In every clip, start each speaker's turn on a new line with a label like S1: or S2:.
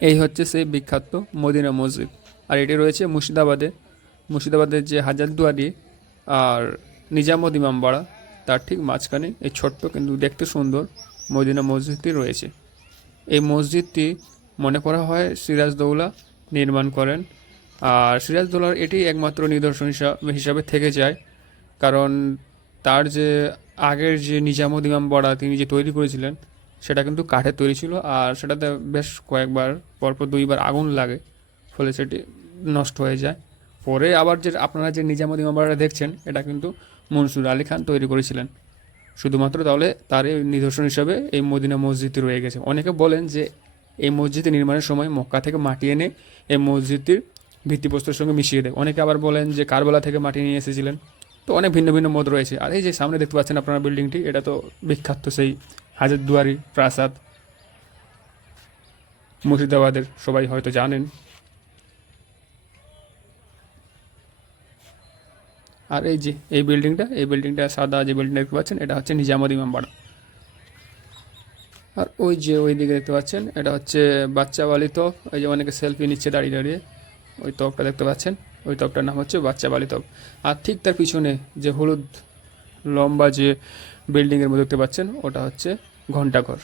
S1: এই হচ্ছে সেই বিখ্যাত মদিনা মসজিদ। আর এটি রয়েছে মুর্শিদাবাদে। মুর্শিদাবাদের যে হাজারদুয়ারি আর নিজামত ইমামবাড়া তার ঠিক মাঝখানে এই ছোট্ট কিন্তু দেখতে সুন্দর মদিনা মসজিদটি রয়েছে। এই মসজিদটি মনে করা হয় সিরাজদৌলা নির্মাণ করেন। আর সিরাজদৌলার এটি একমাত্র নিদর্শন হিসা- হিসাবে থেকে যায়। কারণ তার যে আগের যে নিজামুদ ইমাম বড়া, তিনি যে তৈরি করেছিলেন সেটা কিন্তু কাঠের তৈরি ছিল আর সেটাতে বেশ কয়েকবার, পরপর দুইবার আগুন লাগে, ফলে সেটি নষ্ট হয়ে যায়। পরে আবার যে আপনারা যে নিজামুদ ইমাম বড়াটা দেখছেন, এটা কিন্তু মনসুর আলী খান তৈরি করেছিলেন। শুধুমাত্র তাহলে তার এই নিদর্শন হিসাবে এই মদিনা মসজিদটি রয়ে গেছে। অনেকে বলেন যে এই মসজিদটি নির্মাণের সময় মক্কা থেকে মাটি এনে এই মসজিদটির ভিত্তিপ্রস্তরের সঙ্গে মিশিয়ে দেয়। অনেকে আবার বলেন যে কারবালা থেকে মাটি নিয়ে এসেছিলেন। তো অনেক ভিন্ন ভিন্ন মত রয়েছে। আর এই যে সামনে দেখতে পাচ্ছেন আপনারা বিল্ডিংটি, এটা তো বিখ্যাত সেই হাজারদুয়ারি প্রাসাদ। মুর্শিদাবাদের সবাই হয়তো জানেন। আর এই যে, এই বিল্ডিংটা এই বিল্ডিংটা সাদা যে বিল্ডিং দেখতে পাচ্ছেন, এটা হচ্ছে নিজামুদ ইমামবাড়া আর ওই যে ওই দিকে দেখতে পাচ্ছেন, এটা হচ্ছে বাচ্চাবালি তপ। ওই যে অনেকে সেলফি নিচ্ছে দাঁড়িয়ে দাঁড়িয়ে। ওই তপটা দেখতে পাচ্ছেন, ওই তপটার নাম হচ্ছে বাচ্চাবালি তপ। আর ঠিক তার পিছনে যে হলুদ লম্বা যে বিল্ডিংয়ের মধ্যে দেখতে পাচ্ছেন, ওটা হচ্ছে ঘণ্টাঘর।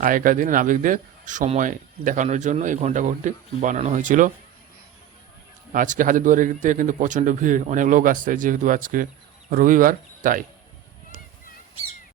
S1: আগেকার দিনে নাবিকদের সময় দেখানোর জন্য এই ঘণ্টাঘরটি বানানো হয়েছিল। আজকে হাজারদুয়ারিতে কিন্তু প্রচণ্ড ভিড়, অনেক লোক আসছে, যেহেতু আজকে রবিবার, তাই।